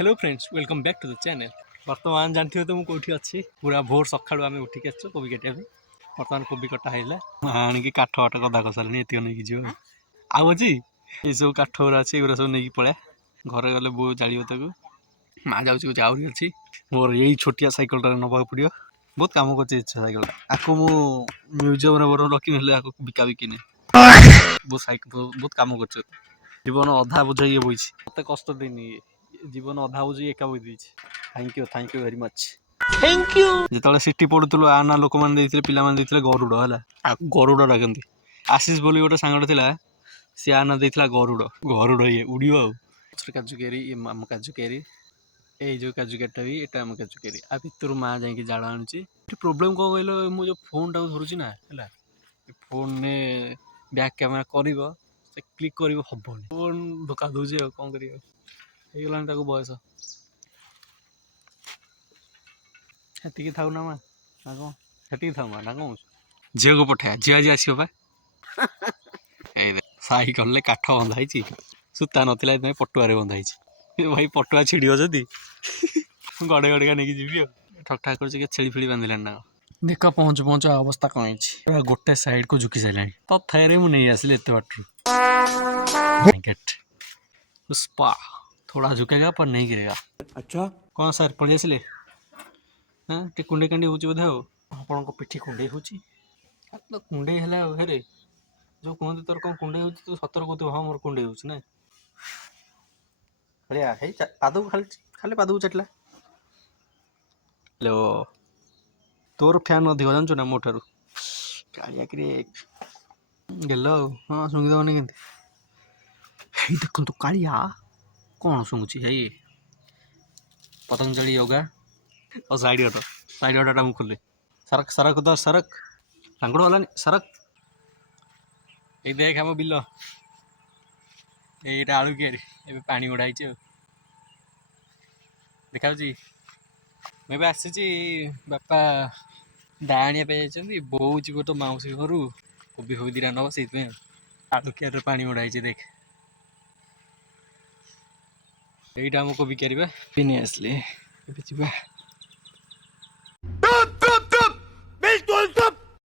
Hello friends welcome back to the channel. बर्तमान जानते तो मुझे अच्छी पूरा भोर सका आम उठिक आस कोबी काटा बर्तमान कोबी कटा है आणिकी काठ वाट गदा कसारे ये नहीं जी आजी ये सब काठ गुरा अच्छी एगुरा सब नहीं पड़ा घरे गले बो जाड़ ताक माँ जाऊँगी आहरी अच्छी मोर यही छोटिया सैकल नवा पड़ो बहुत कम कर सैकल आपको म्यूजियम रखी बिका बिकी बहुत सैकल बहुत कम कर जीवन अधा बुझे ये बोई मत कष्ट देनी जीवन अधा बुझे एका बोई देती। Thank you very much thank you जो सिटी पढ़ुलु आना लोक मैंने पे गरुड़ है गरुड़ डाकती आशीष बोली गोटे सांगटे था सी आना देता गरुड़ गरुड़ ये उड़ काजु केरी ये आम काजु केरी ये जो काजु केटा भी ये आम काजु केरी आ भितर माँ जा जाल आणुची प्रोब्लेम कौन कहल मुझे फोन टाक धरुची ना है फोन ने बैक कैमेरा कर क्लिक कर हबनी फोन धोखा दूसरी कौन कर बयस हेतिकी थाउ ना माँ ना कौन हेतिकी थाउ माँ ना कौन झील को पठाया झी आज आसपा साइकल काठ बंधाई सूता नाला पटुआरे बंधाई भाई पटुआ छिड़ जदि गड़े गड़े नहीं जी ठक ठाक कर छेली फेली बांधिला ना देख पहुँचु पहुँचु अवस्था कौन पूरा गोटे साइड को झुकी सारे तथारे मुझे आसली एत बाटर स्पा थोड़ा झुकेगा पर नहीं गिरेगा। अच्छा कौन सर पढ़ी आसिले हाँ टे कुंडे कांडी हो बोधे आपण पिठी कुंडे हो कुंडे हेरे जो कहते तोर कौन कुंडे हो तू सतर कहते हाँ मोर कुंडे हो ना बढ़िया है पाद खाली खाली पाद को चटला हेलो तोर फैन अधिक जानचु ना मोटर कालिया गेल हाँ शुंगीदबनी के देखु कालिया कौन शुंगुची है पतंजलि योगा और साइड ऑटोटा मुझे खोले सरक सरक तो सरक लांगड़ वाला सरक ये देख हम बिल ये आलू कियारी ए पानी उड़ाई देखा मुझे आसी बापा दाणिया पे जाइए बोऊ जी तो मौसी घर कोबी फोबी दीटा नब से आलू कियार पानी उड़ाई देख यहीटा आम कोबी कियारी नहीं आसले।